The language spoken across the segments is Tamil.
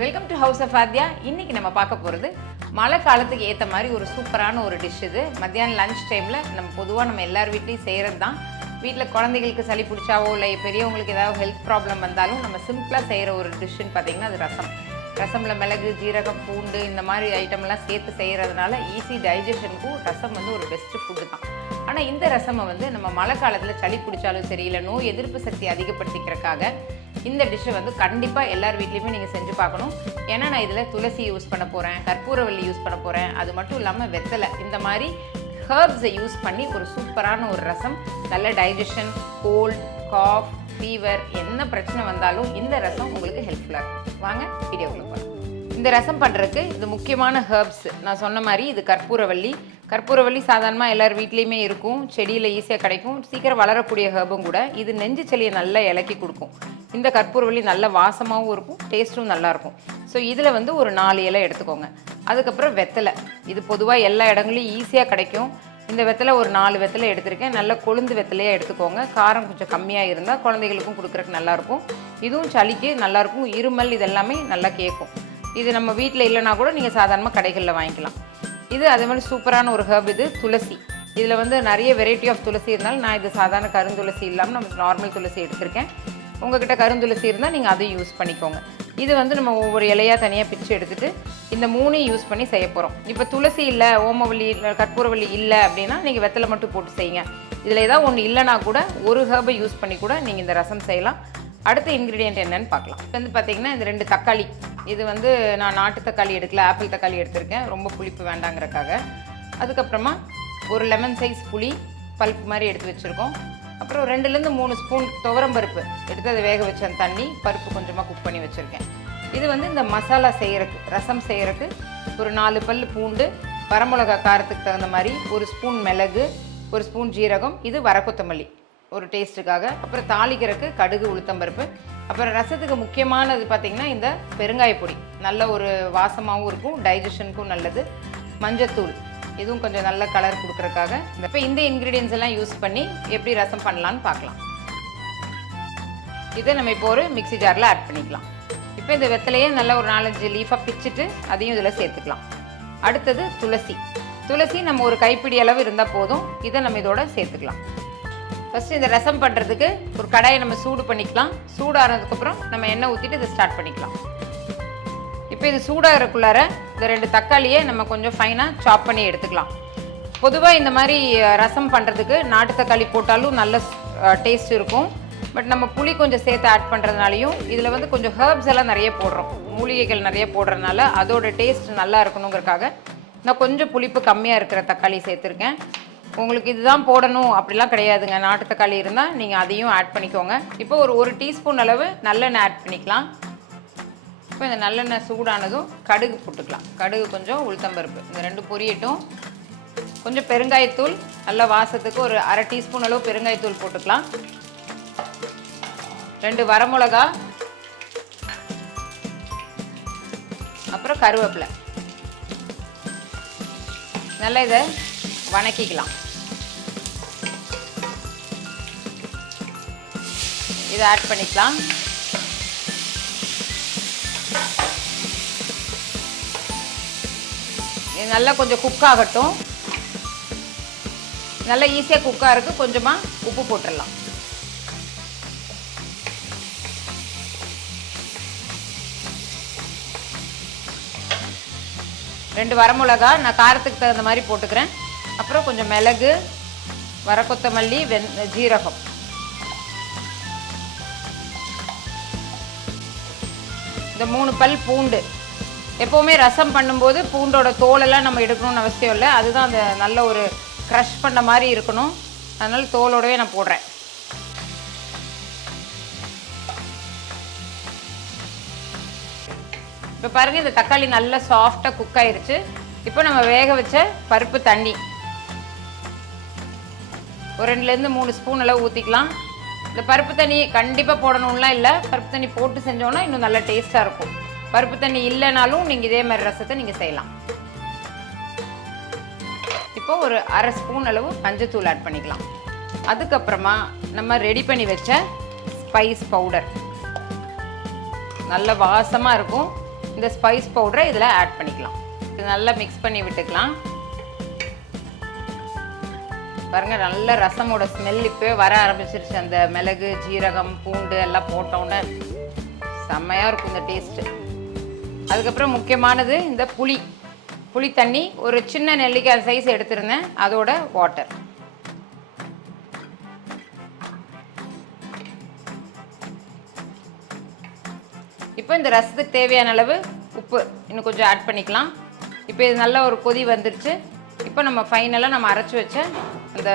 Welcome to house of Aadhya. இன்னைக்கு நம்ம பார்க்க போகிறது மழை காலத்துக்கு ஏற்ற மாதிரி ஒரு சூப்பரான ஒரு டிஷ். இது மத்தியானம் லஞ்ச் டைமில் நம்ம எல்லார் வீட்லேயும் செய்கிறது தான். வீட்டில் குழந்தைகளுக்கு சளி பிடிச்சாவோ இல்லை பெரியவங்களுக்கு ஏதாவது ஹெல்த் ப்ராப்ளம் வந்தாலும் நம்ம சிம்பிளாக செய்கிற ஒரு டிஷ்ஷுன்னு பார்த்திங்கன்னா அது ரசம். ரசமில் மிளகு, ஜீரகம், பூண்டு இந்த மாதிரி ஐட்டம்லாம் சேர்த்து செய்கிறதுனால ஈஸி டைஜஷனுக்கும் ரசம் ஒரு பெஸ்ட்டு ஃபுட்டு தான். ஆனால் இந்த ரசமை நம்ம மழை காலத்தில் சளி பிடிச்சாலும் சரி, இல்லை நோய் எதிர்ப்பு சக்தி அதிகப்படுத்திக்கிறதுக்காக இந்த டிஷ்ஷை கண்டிப்பாக எல்லார் வீட்லேயுமே நீங்கள் செஞ்சு பார்க்கணும். ஏன்னா நான் இதில் துளசி யூஸ் பண்ண போகிறேன், கற்பூரவல்லி யூஸ் பண்ண போகிறேன், அது மட்டும் இல்லாமல் வெத்தலை, இந்த மாதிரி ஹர்ப்ஸை யூஸ் பண்ணி ஒரு சூப்பரான ஒரு ரசம். நல்ல டைஜஷன், கோல்ட், காஃப், ஃபீவர் என்ன பிரச்சனை வந்தாலும் இந்த ரசம் உங்களுக்கு ஹெல்ப்ஃபுல்லாக இருக்கும். வாங்க வீடியோக்குள்ள போகலாம். இந்த ரசம் பண்ணுறதுக்கு இது முக்கியமான ஹர்ப்ஸ் நான் சொன்ன மாதிரி இது கற்பூரவல்லி. கற்பூரவல்லி சாதாரணமாக எல்லார் வீட்லேயுமே இருக்கும், செடியில் ஈஸியாக கிடைக்கும், சீக்கிரம் வளரக்கூடிய ஹர்பும் கூட. இது நெஞ்சு சளியை நல்லா இலக்கி கொடுக்கும். இந்த கற்பூரவல்லி நல்ல வாசமாகவும் இருக்கும், டேஸ்ட்டும் நல்லாயிருக்கும். ஸோ இதில் ஒரு 4 இலை எடுத்துக்கோங்க. அதுக்கப்புறம் வெத்தலை, இது பொதுவாக எல்லா இடங்களையும் ஈஸியாக கிடைக்கும். இந்த வெத்தலை ஒரு 4 வெத்தலை எடுத்திருக்கேன். நல்ல கொழுந்து வெத்தலையாக எடுத்துக்கோங்க. காரம் கொஞ்சம் கம்மியாக இருந்தால் குழந்தைகளுக்கும் கொடுக்குறதுக்கு நல்லாயிருக்கும். இதுவும் சளிக்கு நல்லாயிருக்கும், இருமல் இதெல்லாமே நல்லா கேட்கும். இது நம்ம வீட்டில் இல்லைனா கூட நீங்கள் சாதாரணமாக கடைகளில் வாங்கிக்கலாம். இது அதே மாதிரி சூப்பரான ஒரு ஹர்ப். இது துளசி. இதில் நிறைய வெரைட்டி ஆஃப் துளசி இருந்தாலும் நான் இது சாதாரண கருந்துளசி இல்லாமல் நம்ம நார்மல் துளசி எடுத்திருக்கேன். உங்கள்கிட்ட கருந்துளசி இருந்தால் நீங்கள் அதையும் யூஸ் பண்ணிக்கோங்க. இது நம்ம ஒவ்வொரு இலையாக தனியாக பிரித்து எடுத்துகிட்டு இந்த 3 யூஸ் பண்ணி செய்ய போகிறோம். இப்போ துளசி இல்லை, ஓமவல்லி இல்லை, கற்பூரவல்லி இல்லை அப்படின்னா நீங்கள் வெத்தலை மட்டும் போட்டு செய்யுங்க. இதில் ஏதாவது ஒன்று இல்லைனா கூட ஒரு ஹர்பை யூஸ் பண்ணி கூட நீங்கள் இந்த ரசம் செய்யலாம். அடுத்த இன்க்ரீடியன்ட் என்னன்னு பார்க்கலாம். பார்த்திங்கன்னா இந்த 2 தக்காளி. இது நான் நாட்டு தக்காளி எடுக்கல, ஆப்பிள் தக்காளி எடுத்திருக்கேன், ரொம்ப புளிப்பு வேண்டாங்கிறக்காக. அதுக்கப்புறமா ஒரு லெமன் சைஸ் புளி பல்ப் மாதிரி எடுத்து வச்சுருக்கோம். அப்புறம் 2லேருந்து 3 ஸ்பூன் துவரம் பருப்பு எடுத்து அதை வேக வச்ச தண்ணி பருப்பு கொஞ்சமாக குக் பண்ணி வச்சுருக்கேன். இது இந்த மசாலா செய்கிறதுக்கு, ரசம் செய்கிறதுக்கு ஒரு 4 பல் பூண்டு, வரமிளகா காரத்துக்கு தகுந்த மாதிரி, 1 ஸ்பூன் மிளகு, 1 ஸ்பூன் ஜீரகம், இது வரக்கொத்தமல்லி ஒரு டேஸ்ட்டுக்காக. அப்புறம் தாளிக்கிறதுக்கு கடுகு, உளுத்தம்பருப்பு. அப்புறம் ரசத்துக்கு முக்கியமானது பார்த்திங்கன்னா இந்த பெருங்காய பொடி, நல்ல ஒரு வாசமாகவும் இருக்கும், டைஜஷனுக்கும் நல்லது. மஞ்சத்தூள், இதுவும் கொஞ்சம் நல்ல கலர் கொடுக்குறதுக்காக. இப்போ இந்த இன்க்ரீடியன்ஸ் எல்லாம் யூஸ் பண்ணி எப்படி ரசம் பண்ணலான்னு பார்க்கலாம். இதை நம்ம இப்போ ஒரு மிக்ஸி ஜாரில் ஆட் பண்ணிக்கலாம். இப்போ இந்த வெத்தலையே நல்லா ஒரு 4-5 லீஃபாக பிச்சுட்டு அதையும் இதில் சேர்த்துக்கலாம். அடுத்தது துளசி. துளசி நம்ம ஒரு கைப்பிடி அளவு இருந்தால் போதும். இதை நம்ம இதோட சேர்த்துக்கலாம். ஃபஸ்ட்டு இந்த ரசம் பண்ணுறதுக்கு ஒரு கடாயை நம்ம சூடு பண்ணிக்கலாம். சூடானதுக்கப்புறம் நம்ம எண்ணெய் ஊற்றிட்டு இதை ஸ்டார்ட் பண்ணிக்கலாம். இப்போ இது சூடாகிறக்குள்ளார இந்த 2 தக்காளியை நம்ம கொஞ்சம் ஃபைனாக சாப் பண்ணி எடுத்துக்கலாம். பொதுவாக இந்த மாதிரி ரசம் பண்ணுறதுக்கு நாட்டு தக்காளி போட்டாலும் நல்ல டேஸ்ட் இருக்கும். பட் நம்ம புளி கொஞ்சம் சேர்த்து ஆட் பண்ணுறதுனாலையும் இதில் கொஞ்சம் ஹர்ப்ஸ் எல்லாம் நிறைய போடுறோம், மூலிகைகள் நிறைய போடுறதுனால அதோட டேஸ்ட் நல்லா இருக்கணுங்கிறக்காக நான் கொஞ்சம் புளிப்பு கம்மியாக இருக்கிற தக்காளி சேர்த்துருக்கேன். உங்களுக்கு இதுதான் போடணும் அப்படிலாம் கிடையாதுங்க. நாட்டு தக்காளி இருந்தால் நீங்கள் அதையும் ஆட் பண்ணிக்கோங்க. இப்போ ஒரு டீஸ்பூன் அளவு நல்லெண்ணெய் ஆட் பண்ணிக்கலாம். இப்போ இந்த நல்லெண்ணெய் சூடானதும் கடுகு போட்டுக்கலாம். கடுகு கொஞ்சம், உளுத்தம்பருப்பு, இந்த 2 பொரியட்டும். கொஞ்சம் பெருங்காயத்தூள், நல்ல வாசத்துக்கு ஒரு 1/2 டீஸ்பூன் அளவு பெருங்காயத்தூள் போட்டுக்கலாம். 2 வரமிளகா, அப்புறம் கருவேப்பிலை. நல்லா இதை வணக்கிக்கலாம். இதை ஆட் பண்ணிக்கலாம். இது நல்லா கொஞ்சம் குக் ஆகட்டும். நல்லா ஈஸியாக குக்காக இருக்குது. கொஞ்சமாக உப்பு போட்டுடலாம். ரெண்டு வரமிளகா நான் காரத்துக்கு தகுந்த மாதிரி போட்டுக்கிறேன். அப்புறம் கொஞ்சம் மிளகு, வரக்கொத்தமல்லி, ஜீரகம். இந்த 3 பல் பூண்டு. எப்போவுமே ரசம் பண்ணும்போது பூண்டோட தோலெல்லாம் நம்ம எடுக்கணும்னு அவசியம் இல்லை. அதுதான் அந்த நல்ல ஒரு க்ரஷ் பண்ண மாதிரி இருக்கணும். அதனால தோலோடவே நான் போடுறேன். இப்போ பாருங்கள், இந்த தக்காளி நல்லா சாஃப்டாக குக் ஆயிடுச்சு. இப்போ நம்ம வேக வச்ச பருப்பு தண்ணி ஒரு 2லேருந்து 3 ஸ்பூன் அளவு ஊற்றிக்கலாம். இந்த பருப்பு தண்ணி கண்டிப்பாக போடணும்லாம் இல்லை. பருப்பு தண்ணி போட்டு செஞ்சோன்னா இன்னும் நல்லா டேஸ்ட்டாக இருக்கும். பருப்பு தண்ணி இல்லைனாலும் நீங்கள் இதே மாதிரி ரசத்தை நீங்கள் செய்யலாம். இப்போ ஒரு 1/2 ஸ்பூன் அளவு மஞ்சத்தூள் ஆட் பண்ணிக்கலாம். அதுக்கப்புறமா நம்ம ரெடி பண்ணி வச்ச ஸ்பைஸ் பவுடர், நல்ல வாசமாக இருக்கும். இந்த ஸ்பைஸ் பவுடரை இதில் ஆட் பண்ணிக்கலாம். இது நல்லா மிக்ஸ் பண்ணி விட்டுக்கலாம். பாருங்கள், நல்ல ரசமோட ஸ்மெல் இப்போ வர ஆரம்பிச்சிருச்சு. அந்த மிளகு, ஜீரகம், பூண்டு எல்லாம் போட்டோன்னே செம்மையாக இருக்கும் இந்த டேஸ்ட்டு. அதுக்கப்புறம் முக்கியமானது இந்த புளி தண்ணி. ஒரு சின்ன நெல்லிக்காய் சைஸ் எடுத்திருந்தேன், அதோட வாட்டர். இப்போ இந்த ரசத்துக்கு தேவையான அளவு உப்பு இன்னும் கொஞ்சம் ஆட் பண்ணிக்கலாம். இப்போ இது நல்ல ஒரு கொதி வந்துருச்சு. இப்போ நம்ம ஃபைனலாக நம்ம அரைச்சி வச்ச அந்த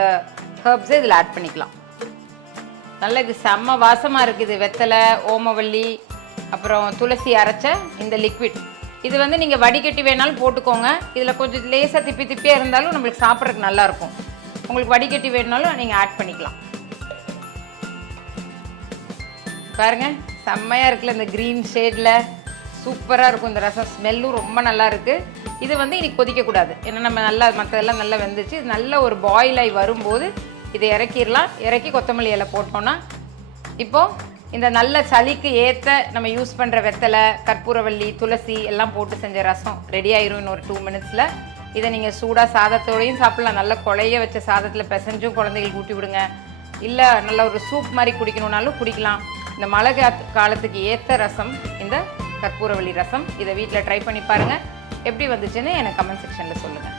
ஹர்ப்ஸை இதில் ஆட் பண்ணிக்கலாம். நல்ல இது செம்ம வாசமாக இருக்குது. வெத்தலை, ஓமவல்லி, அப்புறம் துளசி அரைச்ச இந்த லிக்விட். இது வந்து நீங்கள் வடிகட்டி வேணாலும் போட்டுக்கோங்க. இதில் கொஞ்சம் லேசாக திப்பியாக இருந்தாலும் நம்மளுக்கு சாப்பிட்றதுக்கு நல்லாயிருக்கும். உங்களுக்கு வடிகட்டி வேணுனாலும் நீங்கள் ஆட் பண்ணிக்கலாம். பாருங்கள், செம்மையாக இருக்குல்ல, இந்த க்ரீன் ஷேடில் சூப்பராக இருக்கும் இந்த ரசம். ஸ்மெல்லும் ரொம்ப நல்லா இருக்குது. இது வந்து இன்றைக்கி கொதிக்கக்கூடாது, ஏன்னா நம்ம நல்லா மற்றதெல்லாம் நல்லா வெந்துச்சு. இது நல்ல ஒரு பாயில் ஆகி வரும்போது இதை இறக்கிடலாம். இறக்கி கொத்தமல்லி இலை போட்டோன்னா இப்போது இந்த நல்ல சளிக்கு ஏற்ற நம்ம யூஸ் பண்ணுற வெத்தலை, கற்பூரவல்லி, துளசி எல்லாம் போட்டு செஞ்ச ரசம் ரெடி ஆயிரும் இன்னும் ஒரு 2 மினிட்ஸில். இதை நீங்கள் சூடாக சாதத்தோடையும் சாப்பிட்லாம். நல்ல குழைய வச்ச சாதத்தில் பிசைஞ்சும் குழந்தைகளுக்கு ஊட்டி விடுங்க. இல்லை நல்ல ஒரு சூப் மாதிரி குடிக்கணுன்னாலும் குடிக்கலாம். இந்த மழை காலத்துக்கு ஏற்ற ரசம் இந்த கற்பூரவல்லி ரசம். இதை வீட்டில் ட்ரை பண்ணி பாருங்கள். எப்படி வந்துச்சுன்னு எனக்கு கமெண்ட் செக்ஷனில் சொல்லுங்கள்.